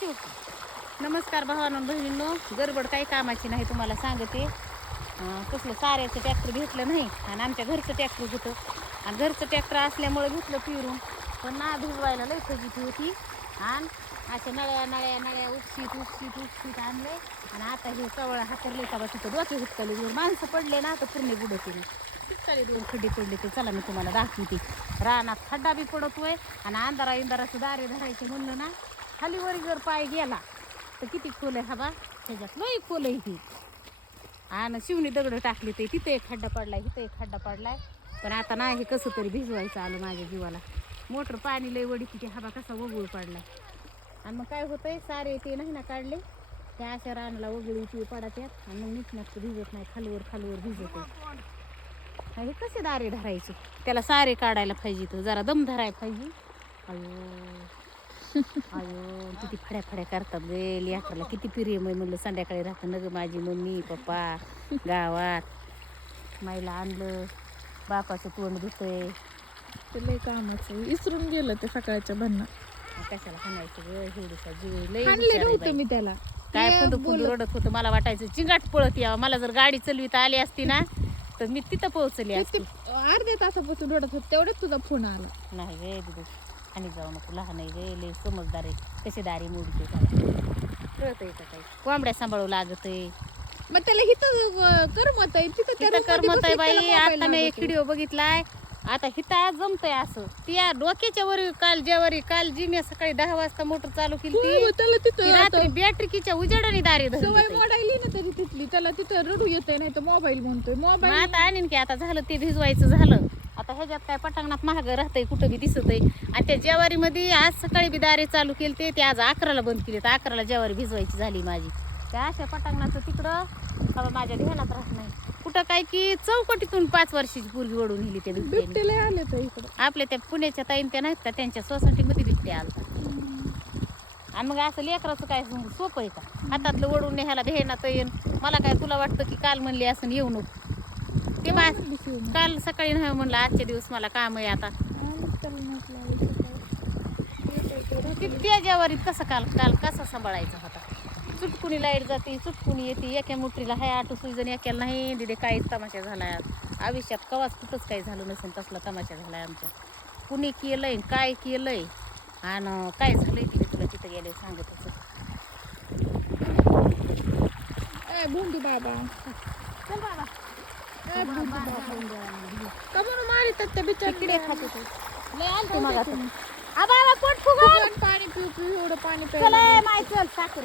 शिव. नमस्कार भावांनो बहिणींनो. गडबड काही कामाची नाही तुम्हाला सांगते. कसलं साऱ्याचं ट्रॅक्टर घेतलं नाही आणि आमच्या घरचं ट्रॅक्टर होतं आणि घरचं ट्रॅक्टर असल्यामुळे घेतलं पिरून. पण ना भिजवायला लई फजिती होती आणि अशा नळ्या नळ्या नळ्या उपशीत आणले आणि आता हे कवळा हातरले का बा तिथं डोके हुतकाले दोन माणसं पडले ना आता पूर्ण बुडतील. हुतकाले दोन खड्डे पडले ते चला मी तुम्हाला दाखवते. रानात खड्डा बी पडतोय आणि अंधाराचं दारे धरायचे म्हणलं ना खाली वरी जर पाय गेला तर किती खोल आहे. हा बा त्याच्यात लई खोल आहे ही. आणि शिवणी दगड टाकली ते तिथे एक खड्डा पडलाय इथे एक खड्डा पडलाय. पण आता नाही हे कसं तरी भिजवायचं आलं माझ्या जीवाला. मोटर पाणी लई वडी तिथे हवा कसा वगळू पडलाय. आणि मग काय होतंय सारे ते नाही ना काढले त्या अशा रानाला वगळी ते पडत्यात आणि मग नीटनाटकं भिजत नाही खालवर भिजत आहे. हे कसे दारे धरायचे त्याला सारे काढायला पाहिजे तर जरा दम धरायला पाहिजे. अयो किती फड्या करतात गे लेकराला किती प्रेम आहे म्हणलं. संध्याकाळी राहतं न ग माझी मम्मी पप्पा गावात माईला आणलं बापाचं तोंड धुतंय. ते लय कामाचं विसरून गेलं ते सकाळच्या भन्ना. कशाला हाणायचं ग एवढीसा जीव लय हाणले हुशार आहे नव्हतं बाई. मी त्याला. काय ते फुंदू बोलत- रडत होतं. मला वाटायचं चिंगाट पळत यावं. मला जर गाडी चलवीत आली असती ना तर मी तिथं पोहोचली ते असती. अर्ध्या तासापासून रडत होत तेवढ्यात तुझा फोन आला. नाही गे दिदू आणि जाऊ नको लहान आहे गे लय समजदार आहे. कशी दारी मोडते कळत आहे का काही. कोंबड्या सांभाळू लागत आहे. मग त्याला इथं करमत आहे तिथं त्या तिथं room मध्ये करमत आहे बसली, त्याला बाई. mobile आता मी एक लागतोय. व्हिडिओ बघितलाय. आता हिता जमतंय असं त्या डोक्याच्या वर काल जी मी सकाळी 10 वाजता मोटर चालू केली हो, त्याला ती तिथं रात्री बॅटरीच्या उजेडाने दारी सवय धरली. मोडायली ना तरी तिथली त्याला तिथं रडू येते नाही तर मोबाईल म्हणतोय मग मोबाईल. आता आणीन की आता झालं ते भिजवायचं झालं. आता ह्याच्यात काय पटांगणात महाग राहतंय कुठं बी दिसत आहे. आणि त्या ज्वारीमध्ये आज सकाळी बी दारे चालू केले ते आज 11ला बंद केले तर 11ला ज्वारी भिजवायची झाली माझी. त्या अशा पटांगणाचं तिकडं हवा माझ्या ध्यानात राहत नाही. कुठं काय की चौकटीतून 5 वर्षाची पोरगी ओढून नेली त्या बिबट्याने. बिबटे लय आले तर इकडं. आपल्या त्या पुण्याच्या ताईन त्या नाहीत का त्यांच्या सोसायटीमध्ये बिबट्या आलता. आणि मग असं लेकराचं काय सोपं आहे का. हातातलं ओढून न्यायला भेटणार येईन. मला काय तुला वाटतं की काल म्हणली असं येऊ नको ते बा काल सकाळी नाही म्हणलं आजच्या दिवस मला काम आहे आता. त्या ज्वारीत कसं काल कसा सांभाळायचा होता. चुटकुनी लाईट जाते चुटकुनी येते. एका मुठीला हाय आटू सुईजण एकाला नाही दिदे. काहीच तमाशा झालाय आयुष्यात. कवाच कुठंच काही झालं नसेल तसला तमाशा झालाय आमच्या. कुणी केलंय काय केलंय आणि काय झालंय तिथे तुला तिथं गेले सांगत होतं. भोंदू बाबा चल बाबा का म्हणून मारितात त्या बिचारीकडे खात होते लय आलते मग आता. बाबा पोट फुगल पाणी पिऊ पिऊ एवढं पाणी चल प्यायला. माय चल साखर